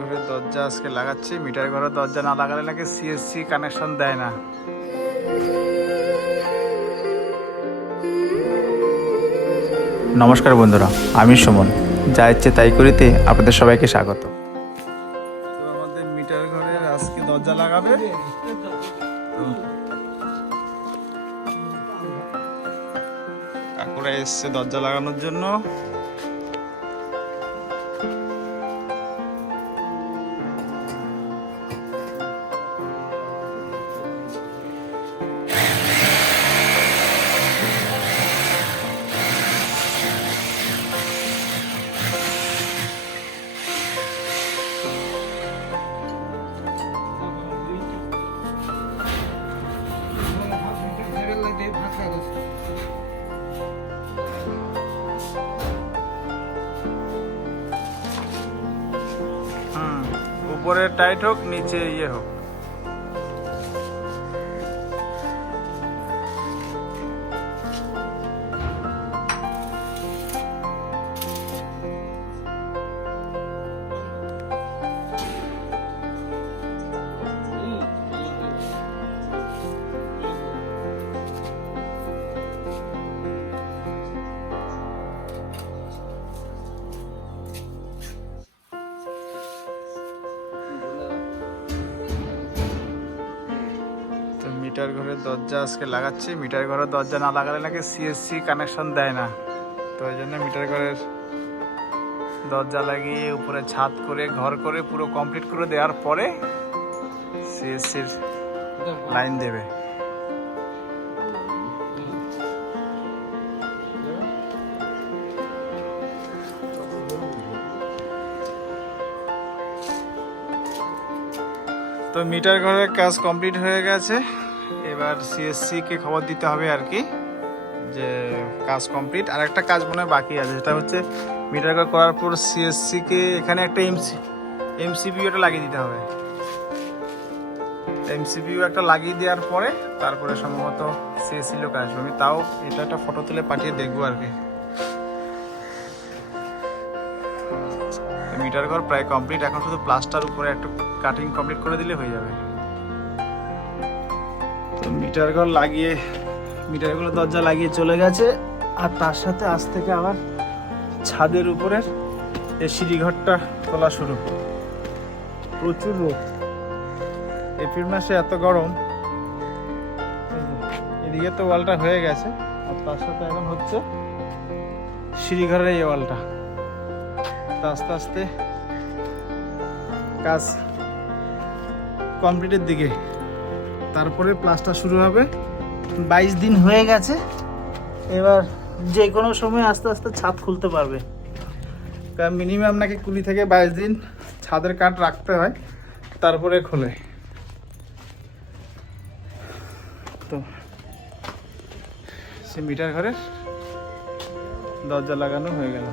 আজকে লাগাচ্ছি। মিটার ঘরের দরজা না লাগালে নাকি সিএসসি কানেকশন দেয় না। নমস্কার বন্ধুরা, আমি সুমন। যা ইচ্ছে তাই করিতে আপনাদের সবাইকে স্বাগত। আমাদের মিটার ঘরের আজকে দরজা লাগাবে? কাকুরা এসছে দরজা লাগানোর জন্য। উপরে টাইট হোক নিচে ইয়ে হোক। মিটার ঘরের দরজা আজকে লাগাচ্ছি। মিটার ঘরের দরজা না লাগালে নাকি সিএসসি কানেকশন দেয় না। তো ওই জন্য মিটার ঘরের দরজা লাগিয়ে উপরে ছাদ করে, ঘর করে পুরো কমপ্লিট করে দেওয়ার পরে সিএসসির লাইন দেবে। তো মিটার ঘরের কাজ কমপ্লিট হয়ে গেছে। এবার সিএসসি কে খবর দিতে হবে আর কি, যে কাজ কমপ্লিট আর একটা কাজ মনে হয় বাকি আছে, সেটা হচ্ছে মিটার করার পর সিএসসি কে এখানে একটা এমসি এমসিপিউ একটা লাগিয়ে দিতে হবে। এমসিপিউ একটা লাগিয়ে দেওয়ার পরে তারপরে সম্ভবত সিএসসি লোক আসবে। আমি তাও এটা একটা ফটো তুলে পাঠিয়ে দেখব আর কি। মিটার ঘর প্রায় কমপ্লিট এখন শুধু প্লাস্টার উপরে একটু কাটিং কমপ্লিট করে দিলে হয়ে যাবে। মিটার ঘর লাগিয়ে মিটার মিটারগুলো দরজা লাগিয়ে চলে গেছে। আর তার সাথে আজ থেকে আবার ছাদের উপরে এই সিঁড়িঘরটা তোলা শুরু। প্রচুর রোদ। এপ্রিল মাসে এত গরম। এদিকে তো ওয়ালটা হয়ে গেছে। আর তার সাথে এখন হচ্ছে সিঁড়িঘরের এই ওয়ালটা। আস্তে আস্তে কাজ কমপ্লিটের দিকে তারপরে প্লাসটা শুরু হবে। বাইশ দিন হয়ে গেছে। এবার যে কোনো সময় আস্তে আস্তে ছাদ খুলতে পারবে। মিনিমাম নাকি কুড়ি থেকে বাইশ দিন ছাদের কাঠ রাখতে হয়, তারপরে খোলে। তো সে মিটার ঘরের দরজা লাগানো হয়ে গেল।